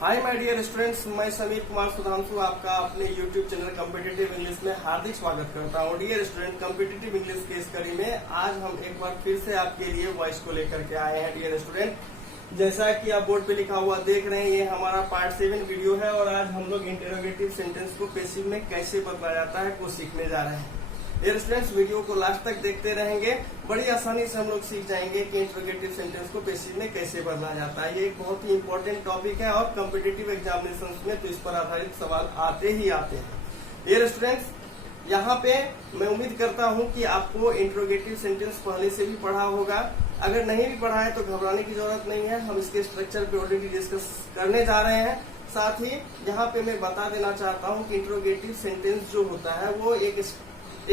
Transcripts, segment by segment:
Hi my dear students, मैं समीर कुमार सुधांशु आपका अपने यूट्यूब चैनल कॉम्पिटिटिव इंग्लिश में हार्दिक स्वागत करता हूँ। डियर स्टूडेंट, कॉम्पिटिटिव इंग्लिश के इस कड़ी में आज हम एक बार फिर से आपके लिए वॉइस को लेकर के आए हैं। डियर स्टूडेंट, जैसा कि आप बोर्ड पे लिखा हुआ देख रहे हैं, ये हमारा पार्ट 7 वीडियो है और आज हम लोग इंटरोगेटिव सेंटेंस को पैसिव में कैसे बदला जाता है को सीखने जा रहे हैं। डियर स्टूडेंट्स, वीडियो को लास्ट तक देखते रहेंगे, बड़ी आसानी से हम लोग सीख जाएंगे कि इंटरोगेटिव सेंटेंस को पैसिव में कैसे बदला जाता है। ये एक बहुत ही इंपॉर्टेंट टॉपिक है और कॉम्पिटिटिव एग्जामिनेशंस में तो इस पर आधारित सवाल आते ही आते हैं। डियर स्टूडेंट्स, यहाँ पे मैं उम्मीद करता हूँ कि आपको इंटरोगेटिव सेंटेंस पहले से भी पढ़ा होगा। अगर नहीं भी पढ़ा है तो घबराने की जरूरत नहीं है, हम इसके स्ट्रक्चर पे ऑलरेडी डिस्कस करने जा रहे हैं। साथ ही यहाँ पे मैं बता देना चाहता हूँ कि इंटरोगेटिव सेंटेंस जो होता है वो एक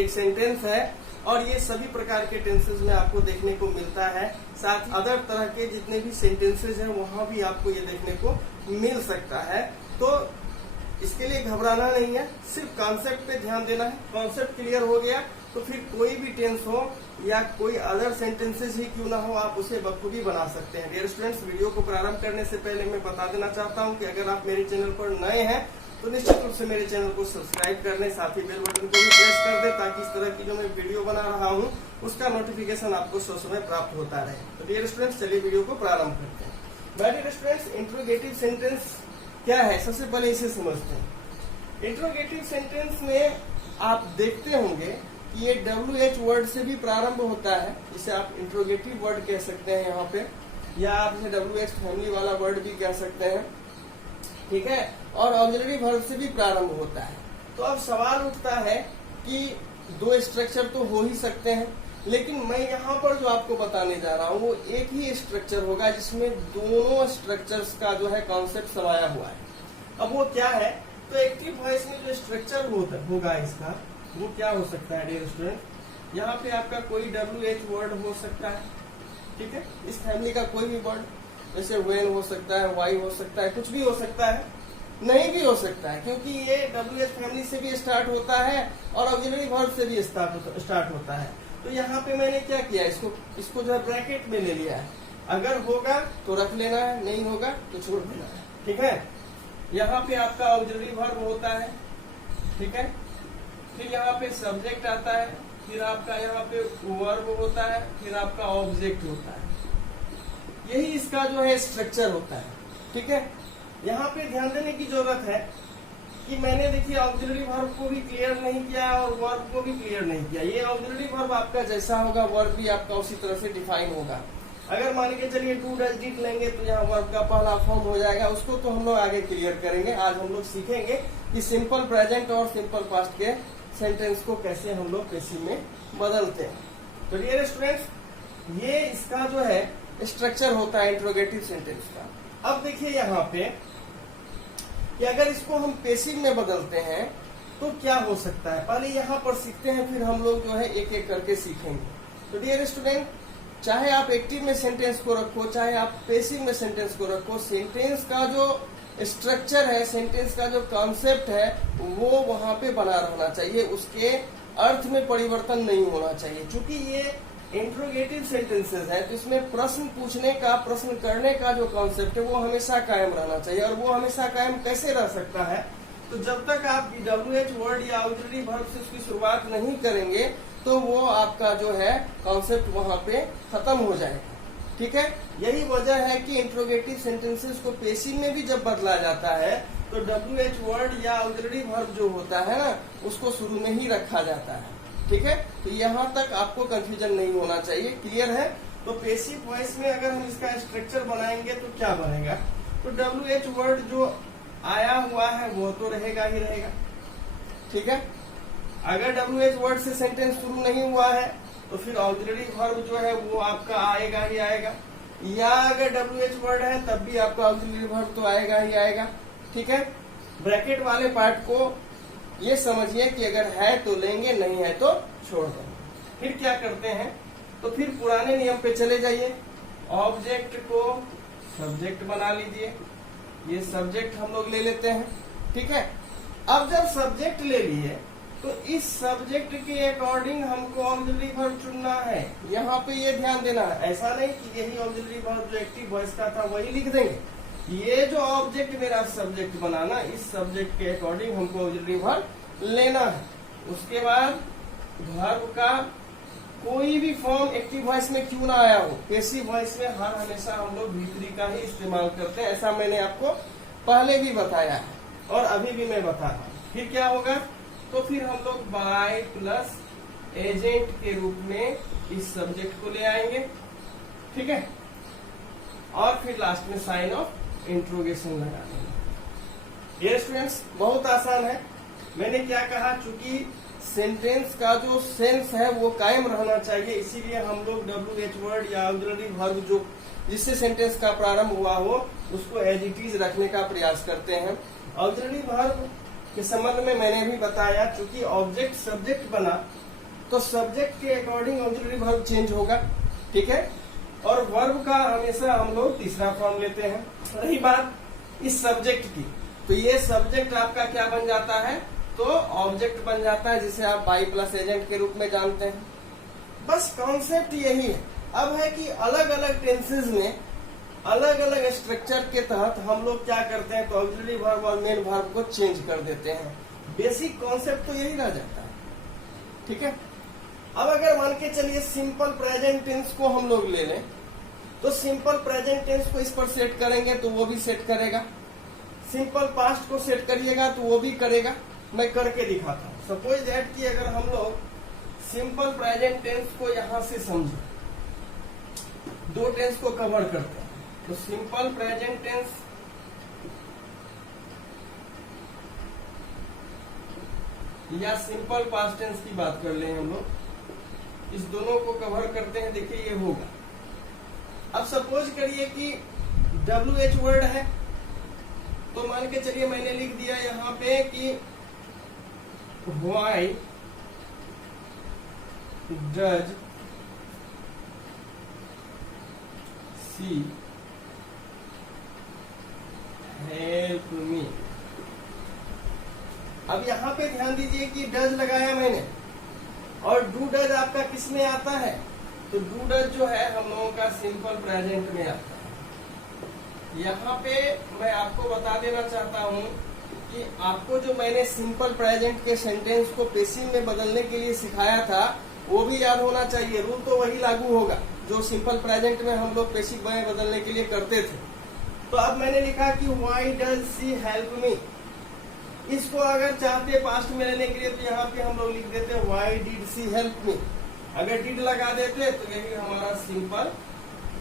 सेंटेंस है और ये सभी प्रकार के टेंसेस में आपको देखने को मिलता है। साथ ही अदर तरह के जितने भी सेंटेंसेस हैं वहां भी आपको ये देखने को मिल सकता है। तो इसके लिए घबराना नहीं है, सिर्फ कॉन्सेप्ट पे ध्यान देना है। कॉन्सेप्ट क्लियर हो गया तो फिर कोई भी टेंस हो या कोई अदर सेंटेंसेस ही क्यों ना हो, आप उसे बखूबी बना सकते हैं। डियर स्टूडेंट्स, वीडियो को प्रारंभ करने से पहले मैं बता देना चाहता हूँ कि अगर आप मेरे चैनल पर नए हैं तो निश्चित रूप से मेरे चैनल को सब्सक्राइब कर लें, साथ ही बेल बटन को भी प्रेस कर दें ताकि इस तरह की जो मैं वीडियो बना रहा हूँ उसका नोटिफिकेशन आपको समय प्राप्त होता रहे। तो डियर स्टूडेंट्स, चलिए वीडियो को प्रारंभ करते हैं। डियर स्टूडेंट्स, इंटरोगेटिव सेंटेंस क्या है, सबसे पहले इसे समझते हैं। इंटरोगेटिव सेंटेंस में आप देखते होंगे कि ये WH वर्ड से भी प्रारंभ होता है, इसे आप इंटरोगेटिव वर्ड कह सकते हैं यहाँ पे, या आप इसे WH फैमिली वाला वर्ड भी कह सकते हैं, ठीक है। और ऑक्सिलरी वर्ब से भी प्रारंभ होता है। तो अब सवाल उठता है कि दो स्ट्रक्चर तो हो ही सकते हैं, लेकिन मैं यहाँ पर जो आपको बताने जा रहा हूँ वो एक ही स्ट्रक्चर होगा जिसमें दोनों स्ट्रक्चर्स का जो है कॉन्सेप्ट समाया हुआ है। अब वो क्या है, तो एक्टिव वॉइस में जो स्ट्रक्चर होगा इसका वो क्या हो सकता है। डियर स्टूडेंट, यहाँ पे आपका कोई WH वर्ड हो सकता है, ठीक है। इस फैमिली का कोई भी वर्ड, जैसे वेन हो सकता है, वाई हो सकता है, कुछ भी हो सकता है, नहीं भी हो सकता है, क्योंकि ये WH फैमिली से भी स्टार्ट होता है और ऑक्सिलरी वर्ब से भी स्टार्ट होता है। तो यहाँ पे मैंने क्या किया, इसको जो है ब्रैकेट में ले लिया है। अगर होगा तो रख लेना है, नहीं होगा तो छोड़ देना है, ठीक है। यहाँ पे आपका ऑक्सिलरी वर्ब होता है, ठीक है। फिर यहाँ पे सब्जेक्ट आता है, फिर आपका यहाँ पे वर्ब होता है, फिर आपका ऑब्जेक्ट होता है। यही इसका जो है स्ट्रक्चर होता है, ठीक है। यहाँ पे ध्यान देने की जरूरत है कि मैंने देखिए ऑक्सिलरी वर्ब को भी क्लियर नहीं किया और वर्ब को भी क्लियर नहीं किया। ये ऑक्सिलरी वर्ब आपका जैसा होगा वर्ब भी आपका उसी तरह से डिफाइन होगा। अगर मान के चलिए डू डज डिड लेंगे तो यहाँ वर्ब का पहला फॉर्म हो जाएगा, उसको तो हम लोग आगे क्लियर करेंगे। आज हम लोग सीखेंगे कि सिंपल प्रेजेंट और सिंपल पास्ट के सेंटेंस को कैसे हम लोग पैसिव में बदलते हैं। तो डियर स्टूडेंट्स, ये इसका जो है स्ट्रक्चर होता है इंटरोगेटिव सेंटेंस का। अब देखिए यहाँ पे कि अगर इसको हम पैसिव में बदलते हैं तो क्या हो सकता है, पहले यहाँ पर सीखते हैं, फिर हम लोग जो है एक एक करके सीखेंगे। तो डियर स्टूडेंट, चाहे आप एक्टिव में सेंटेंस को रखो, चाहे आप पैसिव में सेंटेंस को रखो, सेंटेंस का जो स्ट्रक्चर है, सेंटेंस का जो कॉन्सेप्ट है वो वहां पे बना रहना चाहिए, उसके अर्थ में परिवर्तन नहीं होना चाहिए। क्योंकि ये इंटरोगेटिव सेंटेंसेस है तो इसमें प्रश्न पूछने का, प्रश्न करने का जो कॉन्सेप्ट है वो हमेशा कायम रहना चाहिए। और वो हमेशा कायम कैसे रह सकता है, तो जब तक आप WH वर्ड या ऑक्सिलरी वर्ब से उसकी शुरुआत नहीं करेंगे तो वो आपका जो है कॉन्सेप्ट वहां पे खत्म हो जाएगा, ठीक है। यही वजह है कि इंटरोगेटिव सेंटेंसेस को पैसिव में भी जब बदला जाता है तो WH वर्ड या ऑक्सिलरी वर्ब जो होता है ना उसको शुरू में ही रखा जाता है, ठीक है। तो यहाँ तक आपको कंफ्यूजन नहीं होना चाहिए, क्लियर है। तो पैसिव वॉइस में अगर हम इसका स्ट्रक्चर बनाएंगे तो क्या बनेगा, तो WH वर्ड जो आया हुआ है वो तो रहेगा ही रहेगा, ठीक है। अगर WH वर्ड से सेंटेंस शुरू नहीं हुआ है तो फिर ऑक्सिलरी वर्ब जो है वो आपका आएगा ही आएगा, या अगर WH वर्ड है तब भी आपका ऑक्सिलरी वर्ब तो आएगा ही आएगा, ठीक है। ब्रैकेट वाले पार्ट को ये समझिए कि अगर है तो लेंगे, नहीं है तो छोड़ देंगे। फिर क्या करते हैं, तो फिर पुराने नियम पे चले जाइए, ऑब्जेक्ट को सब्जेक्ट बना लीजिए। ये सब्जेक्ट हम लोग ले लेते हैं, ठीक है। अब जब सब्जेक्ट ले लिए तो इस सब्जेक्ट के अकॉर्डिंग हमको ऑक्सिलरी वर्ब चुनना है। यहाँ पे ये ध्यान देना है, ऐसा नहीं कि यही ऑक्सिलरी वर्ब जो एक्टिव वॉइस का था वही लिख देंगे। ये जो ऑब्जेक्ट मेरा सब्जेक्ट बनाना, इस सब्जेक्ट के अकॉर्डिंग हमको ऑक्सिलरी वर्ब लेना है। उसके बाद वर्ब का कोई भी फॉर्म एक्टिव वॉइस में क्यों ना आया हो, पैसिव वॉइस में हर हमेशा हम लोग V3 का ही इस्तेमाल करते हैं। ऐसा मैंने आपको पहले भी बताया है और अभी भी मैं बता रहा हूँ। फिर क्या होगा, तो फिर हम लोग बाय प्लस एजेंट के रूप में इस सब्जेक्ट को ले आएंगे, ठीक है, और फिर लास्ट में साइन ऑफ इंट्रोगेशन लगा देंगे। ये स्टूडेंट्स बहुत आसान है। मैंने क्या कहा, चूंकि सेंटेंस का जो सेंस है वो कायम रहना चाहिए, इसीलिए हम लोग WH वर्ड या ऑक्सिलरी वर्ब जो जिससे सेंटेंस का प्रारंभ हुआ हो उसको एज इट इज रखने का प्रयास करते हैं। ऑक्सिलरी वर्ब के संबंध में मैंने भी बताया, चूंकि ऑब्जेक्ट सब्जेक्ट बना तो सब्जेक्ट के अकॉर्डिंग ऑक्सिलरी वर्ब चेंज होगा, ठीक है। और वर्ब का हमेशा हम लोग तीसरा फॉर्म लेते हैं। रही बात इस सब्जेक्ट की, तो ये सब्जेक्ट आपका क्या बन जाता है, तो ऑब्जेक्ट बन जाता है, जिसे आप बाई प्लस एजेंट के रूप में जानते हैं। बस कॉन्सेप्ट यही है। अब है कि अलग अलग टेंसेज में अलग अलग स्ट्रक्चर के तहत हम लोग क्या करते हैं, तो ऑक्सिलरी वर्ब और मेन वर्ब को चेंज कर देते हैं। बेसिक कॉन्सेप्ट तो यही रह जाता है, ठीक है। अब अगर मान के चलिए सिंपल प्रेजेंट टेंस को हम लोग ले लें, तो सिंपल प्रेजेंट टेंस को इस पर सेट करेंगे तो वो भी सेट करेगा, सिंपल पास्ट को सेट करिएगा तो वो भी करेगा। मैं करके दिखाता हूँ। सपोज दैट कि अगर हम लोग सिंपल प्रेजेंट टेंस को यहां से समझे, दो टेंस को कवर करते हैं, तो सिंपल प्रेजेंट टेंस या सिंपल पास्ट टेंस की बात कर ले हम लोग, इस दोनों को कवर करते हैं। देखिए ये होगा। अब सपोज करिए कि WH वर्ड है, तो मान के चलिए मैंने लिख दिया यहाँ पे कि Why does she help me? अब यहाँ पे ध्यान दीजिए कि डज लगाया मैंने, और डू डज आपका किस में आता है, तो डू डज जो है हम लोगों का सिंपल प्रेजेंट में आता है। यहाँ पे मैं आपको बता देना चाहता हूँ कि आपको जो मैंने सिंपल प्रेजेंट के सेंटेंस को पैसिव में बदलने के लिए सिखाया था वो भी याद होना चाहिए। रूल तो वही लागू होगा जो सिंपल प्रेजेंट में हम लोग पैसिव में बदलने के लिए करते थे। तो अब मैंने लिखा कि why does she help me. इसको अगर चाहते पास्ट में लेने के लिए तो यहाँ पे हम लोग लिख देते why did she help me. अगर डिड लगा देते तो यही हमारा सिंपल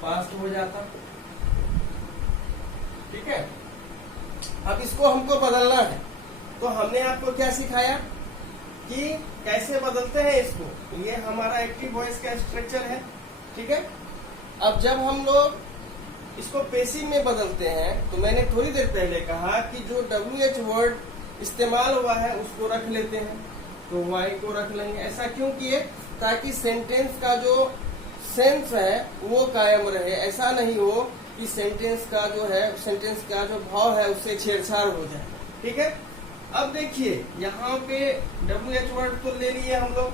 पास्ट हो जाता, ठीक है। अब इसको हमको बदलना है, तो हमने आपको क्या सिखाया कि कैसे बदलते हैं इसको। ये हमारा एक्टिव वॉइस का स्ट्रक्चर है, ठीक है। अब जब हम लोग इसको पैसिव में बदलते हैं तो मैंने थोड़ी देर पहले कहा कि जो WH वर्ड इस्तेमाल हुआ है उसको रख लेते हैं, तो वाई को रख लेंगे। ऐसा क्यों किए, ताकि सेंटेंस का जो सेंस है वो कायम रहे। ऐसा नहीं हो कि सेंटेंस का जो भाव है उससे छेड़छाड़ हो जाए, ठीक है। अब देखिए यहाँ पे WH वर्ड तो ले लिए हम लोग।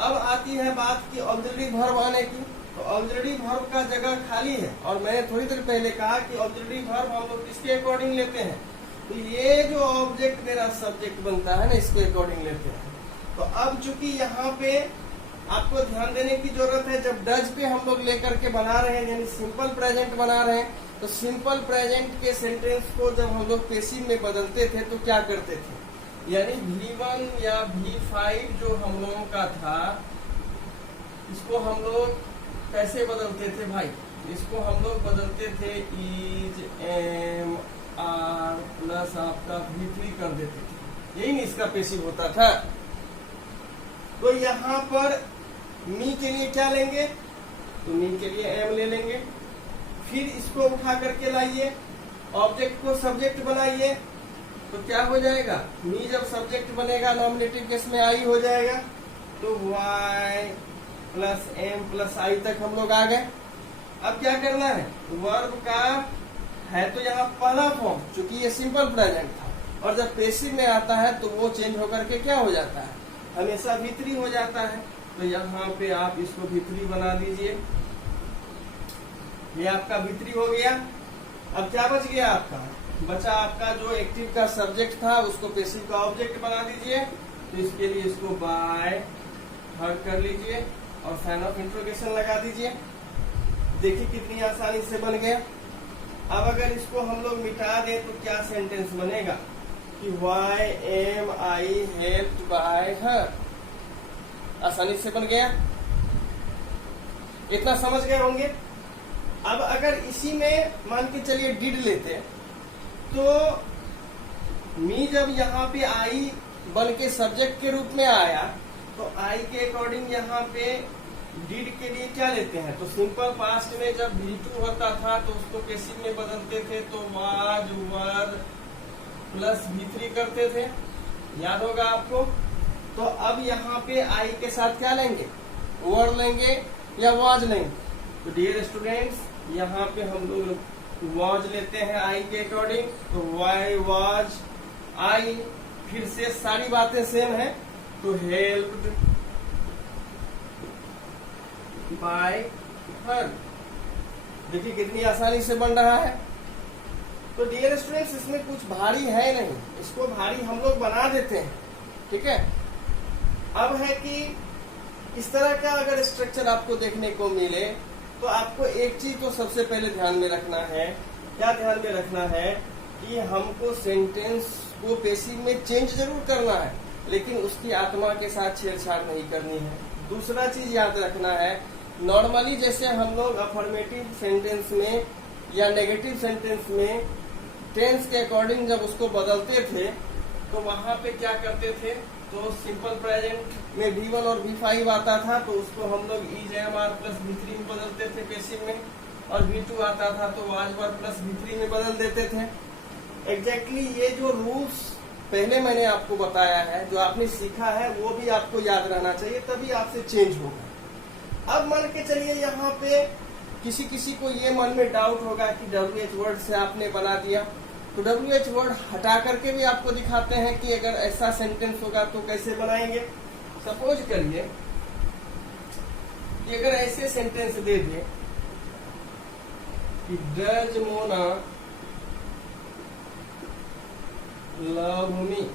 अब आती है बात की ऑक्सिलरी वर्ब आने की, तो ऑक्सिलरी वर्ब का जगह खाली है, और मैंने थोड़ी देर पहले कहा कि ऑक्सिलरी वर्ब हम लोग किसके अकॉर्डिंग लेते हैं, तो ये जो ऑब्जेक्ट मेरा सब्जेक्ट बनता है ना, इसके अकॉर्डिंग लेते हैं। तो अब चूंकि यहाँ पे आपको ध्यान देने की जरूरत है, जब डज पे हम लोग लेकर के बना रहे हैं यानी सिंपल प्रेजेंट बना रहे हैं, तो सिंपल प्रेजेंट के सेंटेंस को जब हम लोग पैसिव में बदलते थे तो क्या करते थे, यानी V1 या V5 जो हम लोगों का था, इसको हम लोग कैसे बदलते थे भाई, इसको हम लोग बदलते थे इज एम आर प्लस आपका V3 कर देते थे, यही नहीं इसका पैसिव होता था। तो यहाँ पर मी के लिए क्या लेंगे, तो मी के लिए एम ले लेंगे, फिर इसको उठा करके लाइए, ऑब्जेक्ट को सब्जेक्ट बनाइए, तो क्या हो जाएगा, मी जब सब्जेक्ट बनेगा नॉमिनेटिव केस में आई हो जाएगा, तो वाई प्लस एम प्लस आई तक हम लोग आ गए। अब क्या करना है, वर्ब का है तो यहाँ पहला फॉर्म, चूंकि ये सिंपल प्रेजेंट था, और जब पैसिव में आता है तो वो चेंज होकर के क्या हो जाता है, हमेशा V3 हो जाता है। तो यहाँ पे आप इसको V3 बना दीजिए, ये आपका V3 हो गया। अब क्या बच गया आपका, बचा आपका जो एक्टिव का सब्जेक्ट था उसको पैसिव का ऑब्जेक्ट बना दीजिए। तो इसके लिए इसको बाय हर कर लीजिए और साइन ऑफ इंट्रोगेशन लगा दीजिए। देखिए कितनी आसानी से बन गया। अब अगर इसको हम लोग मिटा दें तो क्या सेंटेंस बनेगा कि why am I helped by her. आसानी से बन गया, इतना समझ गए होंगे। अब अगर इसी में मान के चलिए डिड लेते तो मी जब यहाँ पे आई बन के सब्जेक्ट के रूप में आया तो आई के अकॉर्डिंग यहाँ पे डिड के लिए क्या लेते हैं, तो सिंपल पास्ट में जब V2 होता था तो उसको पैसिव में बदलते थे तो वाज वर प्लस V3 करते थे, याद होगा आपको। तो अब यहाँ पे आई के साथ क्या लेंगे, वर लेंगे या वाज लेंगे। तो डियर स्टूडेंट्स यहाँ पे हम लोग वाज लेते हैं आई के अकॉर्डिंग, तो वाई वाज आई, फिर से सारी बातें सेम है। तो हेल्प्ड बाय हर, देखिए कितनी आसानी से बन रहा है। तो डियर स्टूडेंट्स इसमें कुछ भारी है नहीं, इसको भारी हम लोग बना देते हैं, ठीक है। अब है कि इस तरह का अगर स्ट्रक्चर आपको देखने को मिले तो आपको एक चीज तो सबसे पहले ध्यान में रखना है, क्या ध्यान में रखना है कि हमको सेंटेंस को पैसिव में चेंज जरूर करना है लेकिन उसकी आत्मा के साथ छेड़छाड़ नहीं करनी है। दूसरा चीज याद रखना है, नॉर्मली जैसे हम लोग अफर्मेटिव सेंटेंस में या नेगेटिव सेंटेंस में टेंस के अकॉर्डिंग जब उसको बदलते थे तो वहां पे क्या करते थे, तो सिंपल प्रेजेंट में V1 और V5 आता था तो उसको हम लोग is M R plus V3 में बदलते थे पैसिव में, और V2 आता था तो वाज वर प्लस V3 में बदल देते थे। एग्जैक्टली ये जो रूल्स पहले मैंने आपको बताया है, जो आपने सीखा है, वो भी आपको याद रहना चाहिए, तभी आपसे चेंज होगा। अब मान के चलिए यहाँ पे किसी किसी को ये मन में डाउट होगा कि WH वर्ड से आपने बना दिया, तो WH वर्ड हटा करके भी आपको दिखाते हैं कि अगर ऐसा सेंटेंस होगा तो कैसे बनाएंगे। सपोज करिए कि अगर ऐसे सेंटेंस दे दिए कि डज मोना लव मी।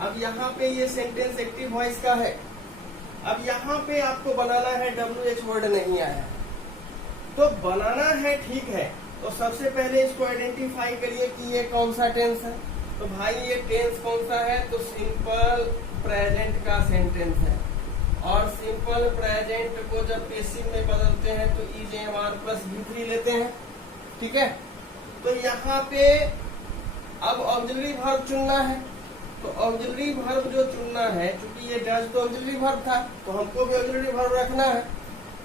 अब यहाँ पे ये सेंटेंस एक्टिव वॉइस का है। अब यहाँ पे आपको बनाना है, WH वर्ड नहीं आया तो बनाना है, ठीक है। तो सबसे पहले इसको आइडेंटिफाई करिए कि ये कौन सा टेंस है। तो भाई ये टेंस कौन सा है, तो सिंपल प्रेजेंट का सेंटेंस है, और सिंपल प्रेजेंट को जब पैसिव में बदलते हैं तो is M R plus V3 लेते हैं, ठीक है। तो यहाँ पे अब ऑक्सिलरी वर्ब चुनना है, तो ऑक्सिलरी वर्ब जो चुनना है, क्योंकि ये डज तो ऑक्सिलरी वर्ब था तो हमको भी ऑक्सिलरी वर्ब रखना है।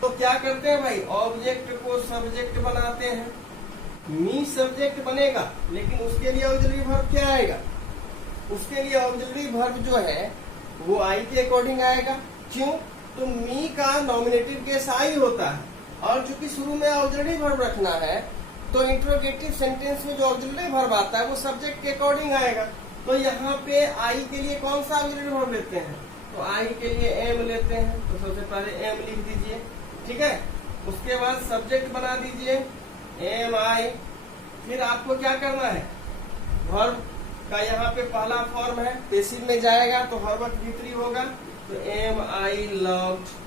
तो क्या करते हैं भाई, ऑब्जेक्ट को सब्जेक्ट बनाते हैं। मी सब्जेक्ट बनेगा लेकिन उसके लिए ऑक्सिलरी वर्ब क्या आएगा, उसके लिए ऑक्सिलरी वर्ब जो है वो आई के अकॉर्डिंग आएगा। क्यों, तो मी का नॉमिनेटिव केस आई होता है, और चूंकि शुरू में ऑक्सिलरी वर्ब रखना है तो इंट्रोगेटिव सेंटेंस में जो ऑक्सिलरी वर्ब आता है वो सब्जेक्ट के अकॉर्डिंग आएगा। तो यहाँ पे आई के लिए कौन सा ऑक्सिलरी वर्ब लेते हैं, तो आई के लिए एम लेते हैं। तो सबसे पहले एम लिख दीजिए, ठीक है। उसके बाद सब्जेक्ट बना दीजिए एम आई। फिर आपको क्या करना है, वर्ब का यहाँ पे पहला फॉर्म है, पैसिव में जाएगा तो हर वक्त V3 होगा, तो एम आई लव्ड।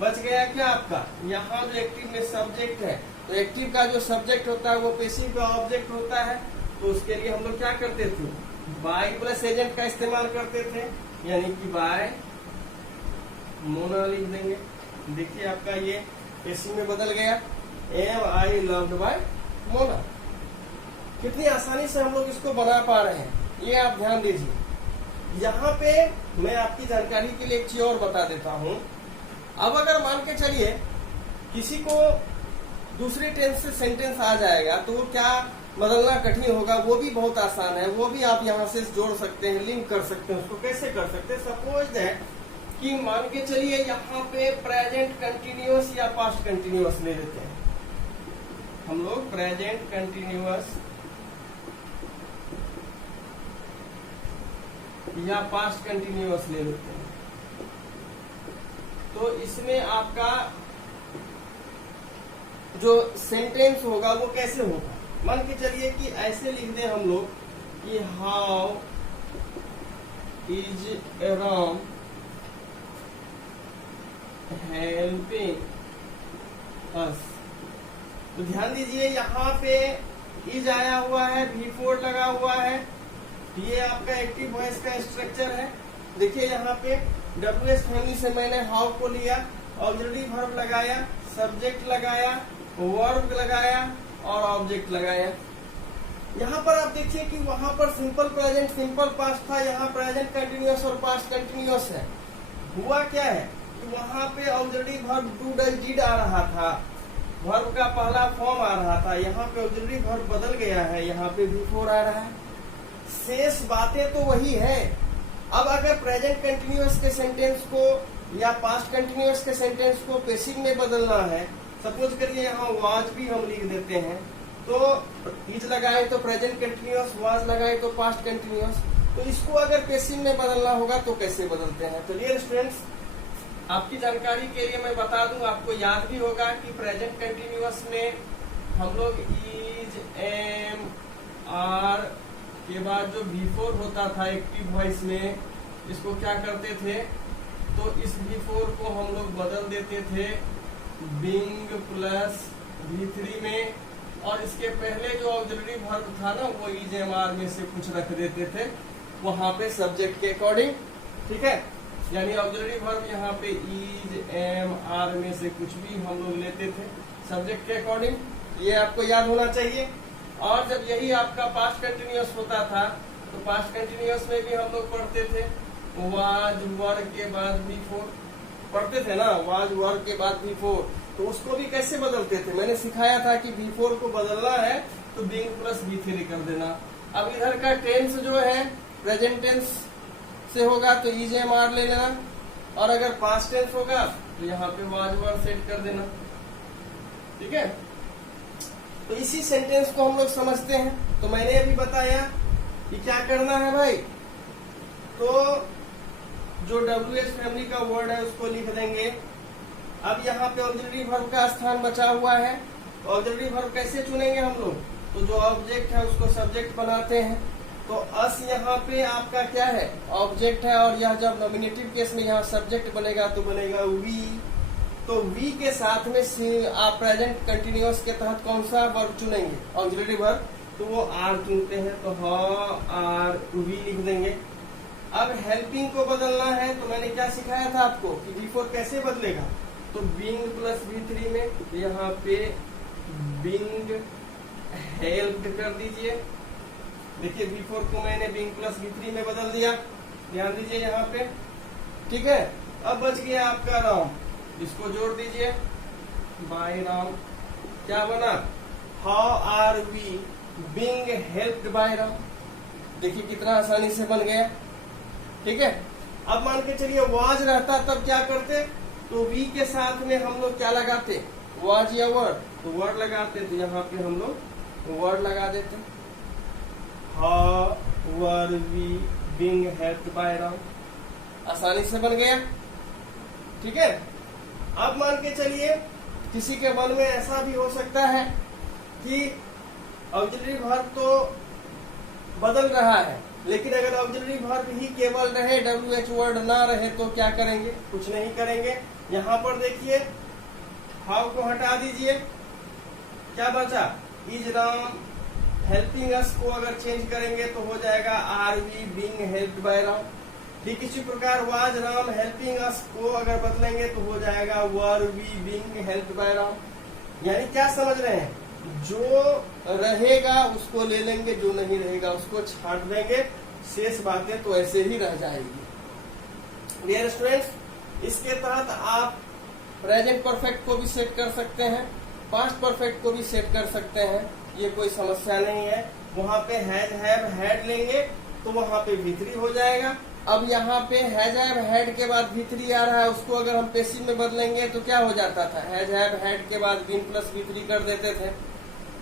बच गया क्या आपका, यहाँ जो एक्टिव में सब्जेक्ट है तो एक्टिव का जो सब्जेक्ट होता है वो पैसिव का ऑब्जेक्ट होता है। तो उसके लिए हम लोग क्या करते थे, बाय प्लस एजेंट का इस्तेमाल करते थे, यानी कि बाय मोना लिख देंगे। देखिए आपका ये पैसिव में बदल गया, am I loved by Mona. कितनी आसानी से हम लोग इसको बना पा रहे हैं, ये आप ध्यान दीजिए। यहाँ पे मैं आपकी जानकारी के लिए एक चीज और बता देता हूँ। अब अगर मान के चलिए किसी को दूसरे टेंस से सेंटेंस आ जाएगा तो वो क्या बदलना कठिन होगा, वो भी बहुत आसान है, वो भी आप यहाँ से जोड़ सकते हैं, लिंक कर सकते हैं। उसको कैसे कर सकते हैं, सपोज दैट कि मान के चलिए यहाँ पे प्रेजेंट कंटिन्यूअस या पास्ट कंटिन्यूअस ले लेते हैं हम लोग, प्रेजेंट कंटिन्यूअस या पास्ट कंटिन्यूअस ले लेते हैं। तो इसमें आपका जो सेंटेंस होगा वो कैसे होगा, मान के चलिए कि ऐसे लिख दें हम लोग कि how is Ram helping us. तो ध्यान दीजिए यहाँ पे इज आया हुआ है, V4 लगा हुआ है, ये आपका एक्टिव वॉइस का स्ट्रक्चर है। देखिए यहाँ पे WH फैमिली से मैंने हाउ को लिया, ऑक्सिलरी वर्ब लगाया, सब्जेक्ट लगाया, वर्ब लगाया और ऑब्जेक्ट लगाया। यहाँ पर आप देखिए कि वहां पर सिंपल प्रेजेंट सिंपल पास्ट था, यहाँ प्रेजेंट कंटिन्यूअस और पास्ट कंटिन्यूअस है। हुआ क्या है कि वहां पे auxiliary verb do does did आ रहा था, वर्ब का पहला फॉर्म आ रहा था, यहाँ पे ऑक्सिलरी वर्ब बदल गया है, यहाँ पे V4 आ रहा है। शेष बातें तो वही है। अब अगर प्रेजेंट कंटिन्यूअस के सेंटेंस को या पास्ट कंटिन्यूअस के सेंटेंस को पेसिव में बदलना है, सपोज करिए यहाँ वाज भी हम लिख देते हैं, तो इज लगाए तो प्रेजेंट कंटिन्यूअस, वाज लगाए तो पास्ट कंटिन्यूअस। तो इसको अगर पेसिव में बदलना होगा तो कैसे बदलते हैं? तो डियर स्टूडेंट्स, आपकी जानकारी के लिए मैं बता दूं, आपको याद भी होगा कि प्रेजेंट कंटिन्यूअस में हम लोग इज, एम, आर के बाद जो V4 होता था एक्टिव वॉइस में, इसको क्या करते थे, तो इस V4 को हम लोग बदल देते थे बिंग प्लस V3 में, और इसके पहले जो ऑक्सिलरी वर्ब था ना वो इज, एम, आर में से कुछ रख देते थे वहां पे सब्जेक्ट के अकॉर्डिंग। ठीक है, यानी ऑक्सिलरी वर्ब यहाँ पे इज, एम, आर में से कुछ भी हम लोग लेते थे सब्जेक्ट के अकॉर्डिंग, ये आपको याद होना चाहिए। और जब यही आपका पास्ट कंटिन्यूअस होता था तो पास्ट कंटिन्यूअस में भी हम लोग पढ़ते थे वाज वर के बाद V4 पढ़ते थे ना, वाज वर के बाद V4। तो उसको भी कैसे बदलते थे, मैंने सिखाया था कि V4 को बदलना है तो बिंग प्लस V3 कर देना। अब इधर का टेंस जो है प्रेजेंट टेंस से होगा तो इज, एम, आर ले लेना, और अगर पास्ट टेंस होगा तो यहाँ पे वाज वर सेट कर देना। ठीक है, तो इसी सेंटेंस को हम लोग समझते हैं। तो मैंने अभी बताया कि क्या करना है भाई, तो जो WH फैमिली का वर्ड है उसको लिख देंगे। अब यहाँ पे ऑक्सिलरी वर्ब का स्थान बचा हुआ है, तो ऑक्सिलरी वर्ब कैसे चुनेंगे हम लोग, तो जो ऑब्जेक्ट है उसको सब्जेक्ट बनाते हैं। तो अस यहाँ पे आपका क्या है, ऑब्जेक्ट है, और यह जब नॉमिनेटिव केस में यहाँ सब्जेक्ट बनेगा तो बनेगा वी। तो वी के साथ में आप प्रेजेंट कंटिन्यूअस के तहत कौन सा वर्ब चुनेंगे, ऑक्सिलरी वर्ब, तो वो आर चुनते हैं, तो ह आर वी लिख देंगे। अब हेल्पिंग को बदलना है तो मैंने क्या सिखाया था आपको कि V4 कैसे बदलेगा, तो बिंग प्लस V3 में यहाँ पे बिंग हेल्प्ड कर दीजिए। देखिए V4 को मैंने बिंग प्लस V3 में बदल दिया, ध्यान दीजिए यहाँ पे। ठीक है, अब बच गया आपका राम, इसको जोड़ दीजिए, बाय राम। क्या बना, how are we being helped by Ram. देखिए कितना आसानी से बन गया। ठीक है, अब मान के चलिए वाज रहता तब क्या करते, तो वी के साथ में हम लोग क्या लगाते, वाज या वर्ड, तो वर्ड लगाते, तो यहाँ पे हम लोग वर्ड लगा देते, how were we being helped by Ram, आसानी से बन गया। ठीक है, अब मान के चलिए किसी के मन में ऐसा भी हो सकता है कि ऑक्सिलरी वर्ब तो बदल रहा है, लेकिन अगर ऑक्सिलरी वर्ब ही केवल रहे, WH वर्ड ना रहे, तो क्या करेंगे, कुछ नहीं करेंगे। यहाँ पर देखिए हाउ को हटा दीजिए, क्या बचा, इज राम हेल्पिंग अस को अगर चेंज करेंगे तो हो जाएगा are we being helped by Ram. ठीक इसी प्रकार वाज राम हेल्पिंग अस को अगर बदलेंगे तो हो जाएगा were we being helped by Ram. यानी क्या समझ रहे हैं, जो रहेगा उसको ले लेंगे, जो नहीं रहेगा उसको छांट देंगे, शेष बातें तो ऐसे ही रह जाएगी। डियर स्टूडेंट्स, इसके तहत आप प्रेजेंट परफेक्ट को भी सेट कर सकते हैं, पास्ट परफेक्ट को भी सेट कर सकते हैं, ये कोई समस्या नहीं है। वहां पे हैज, हैव, हैड लेंगे तो वहां पे V3 हो जाएगा। अब यहाँ पे हैज, हैव, हैड के बाद V3 आ रहा है, उसको अगर हम पेसिव में बदलेंगे तो क्या हो जाता था, हैज, हैव, हैड के बाद बिंग प्लस V3 कर देते थे।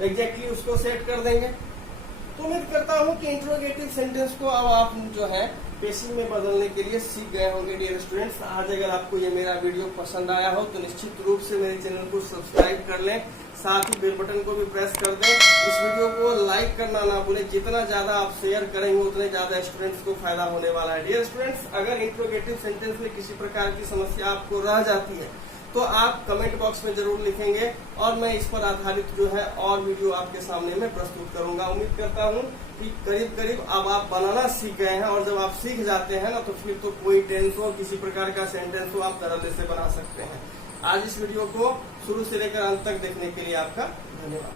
एग्जैक्टली उसको सेट कर देंगे। तो उम्मीद करता हूँ कि इंट्रोगेटिव सेंटेंस को अब आप जो है स्पेसिंग में बदलने के लिए सीख गए होंगे डियर स्टूडेंट्स। आज अगर आपको ये मेरा वीडियो पसंद आया हो तो निश्चित रूप से मेरे चैनल को सब्सक्राइब कर लें, साथ ही बेल बटन को भी प्रेस कर दें। इस वीडियो को लाइक करना ना भूलें, जितना ज्यादा आप शेयर करेंगे उतने ज्यादा स्टूडेंट्स को फायदा होने वाला है। डियर स्टूडेंट्स, अगर इंट्रोगेटिव सेंटेंस में किसी प्रकार की समस्या आपको रह जाती है तो आप कमेंट बॉक्स में जरूर लिखेंगे और मैं इस पर आधारित जो है और वीडियो आपके सामने में प्रस्तुत करूंगा। उम्मीद करता हूं कि करीब करीब अब आप बनाना सीख गए हैं, और जब आप सीख जाते हैं ना तो फिर तो कोई टेंस हो, किसी प्रकार का सेंटेंस हो, आप सरलता से बना सकते हैं। आज इस वीडियो को शुरू से लेकर अंत तक देखने के लिए आपका धन्यवाद।